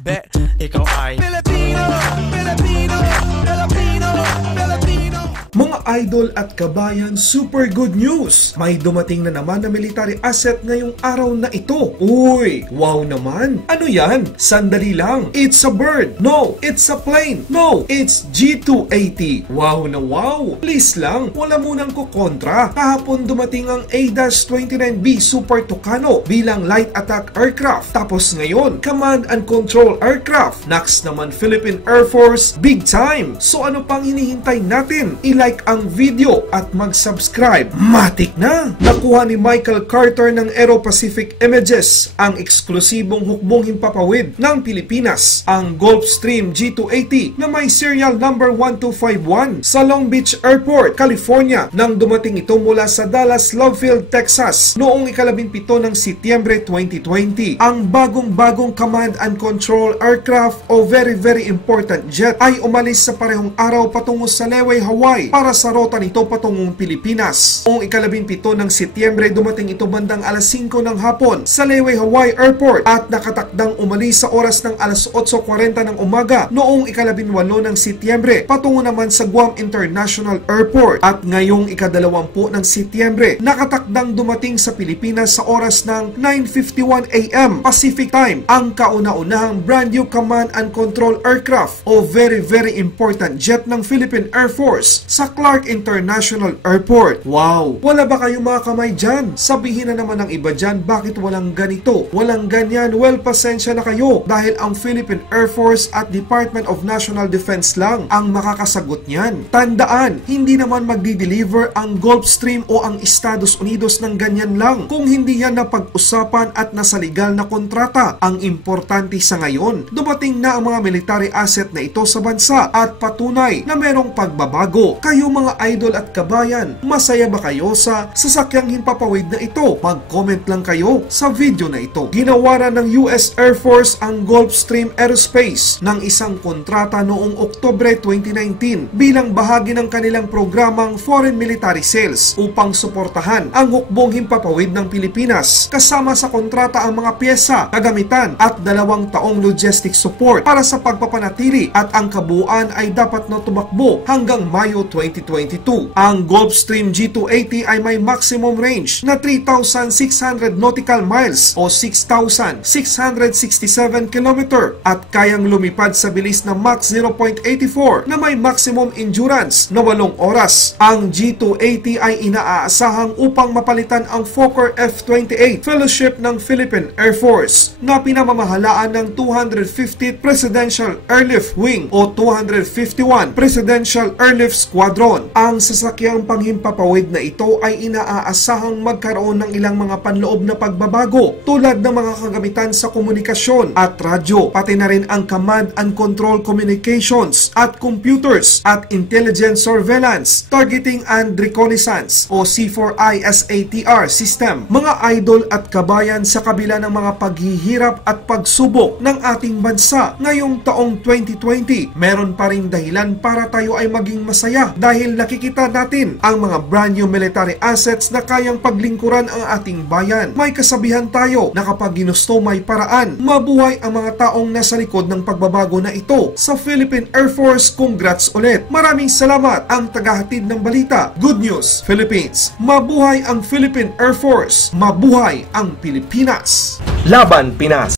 Bet, ikaw ay Pilipino, Pilipino, Pilipino, Pilipino. Mga idol at kabayan, super good news! May dumating na naman na military asset ngayong araw na ito. Uy, wow naman! Ano yan? Sandali lang. It's a bird. No, it's a plane. No, it's G280. Wow na wow! Please lang, wala munang kukontra. Kahapon dumating ang A-29B Super Tucano bilang light attack aircraft. Tapos ngayon, command and control aircraft. Next naman Philippine Air Force, big time! So ano pang hinihintay natin? I-like ang video at mag-subscribe. Matik na! Nakuha ni Michael Carter ng Aero-Pacific Images ang eksklusibong hukbong himpapawid ng Pilipinas, ang Gulfstream G280 na may serial number 1251 sa Long Beach Airport, California nang dumating ito mula sa Dallas Love Field, Texas noong ika-17 ng Setyembre 2020. Ang bagong-bagong command and control aircraft o very important jet ay umalis sa parehong araw patungo sa Lewey, Hawaii para sa rota nito patungong Pilipinas. Noong ika-17 ng Setyembre, dumating ito bandang alas 5 ng hapon sa Lewey, Hawaii Airport at nakatakdang umalis sa oras ng alas 8:40 ng umaga noong ika-18 ng Setyembre patungo naman sa Guam International Airport. At ngayong ika-20 ng Setyembre, nakatakdang dumating sa Pilipinas sa oras ng 9:51 AM Pacific Time ang kauna-unahang brand new command and control aircraft o very important jet ng Philippine Air Force sa Clark International Airport. Wow! Wala ba kayong mga kamay dyan? Sabihin na naman ng iba dyan, bakit walang ganito? Walang ganyan? Well, pasensya na kayo dahil ang Philippine Air Force at Department of National Defense lang ang makakasagot niyan. Tandaan, hindi naman magdi-deliver ang Gulfstream o ang Estados Unidos ng ganyan lang kung hindi yan napag-usapan at nasa legal na kontrata. Ang importante sa ngayon, dumating na ang mga military asset na ito sa bansa at patunay na merong pagbabago. Kayo mga idol at kabayan, masaya ba kayo sa sasakyang himpapawid na ito? Mag-comment lang kayo sa video na ito. Ginawaran ng US Air Force ang Gulfstream Aerospace ng isang kontrata noong Oktubre 2019 bilang bahagi ng kanilang programang Foreign Military Sales upang suportahan ang hukbong himpapawid ng Pilipinas. Kasama sa kontrata ang mga pyesa, kagamitan at 2 taong logistics support para sa pagpapanatili at ang kabuuan ay dapat na tumakbo hanggang Mayo 2022. Ang Gulfstream G280 ay may maximum range na 3,600 nautical miles o 6,667 km at kayang lumipad sa bilis na Mach 0.84 na may maximum endurance na 8 oras. Ang G280 ay inaasahang upang mapalitan ang Fokker F-28 Fellowship ng Philippine Air Force na pinamamahalaan ng 250th Presidential Airlift Wing o 251 Presidential Airlift Squadron. Ang sasakyang panghimpapawid na ito ay inaasahang magkaroon ng ilang mga panloob na pagbabago tulad ng mga kagamitan sa komunikasyon at radyo, pati na rin ang command and control communications at computers at intelligence surveillance, targeting and reconnaissance o C4I SATR system. Mga idol at kabayan, sa kabila ng mga paghihirap at pagsubok ng ating bansa ngayong taong 2020, meron pa ring dahilan para tayo ay maging masaya dahil nakikita natin ang mga brand new military assets na kayang paglingkuran ang ating bayan. May kasabihan tayo na kapag ginusto may paraan. Mabuhay ang mga taong nasa likod ng pagbabago na ito. Sa Philippine Air Force, congrats ulit. Maraming salamat ang tagahatid ng balita. Good news, Philippines. Mabuhay ang Philippine Air Force. Mabuhay ang Pilipinas. Laban Pinas.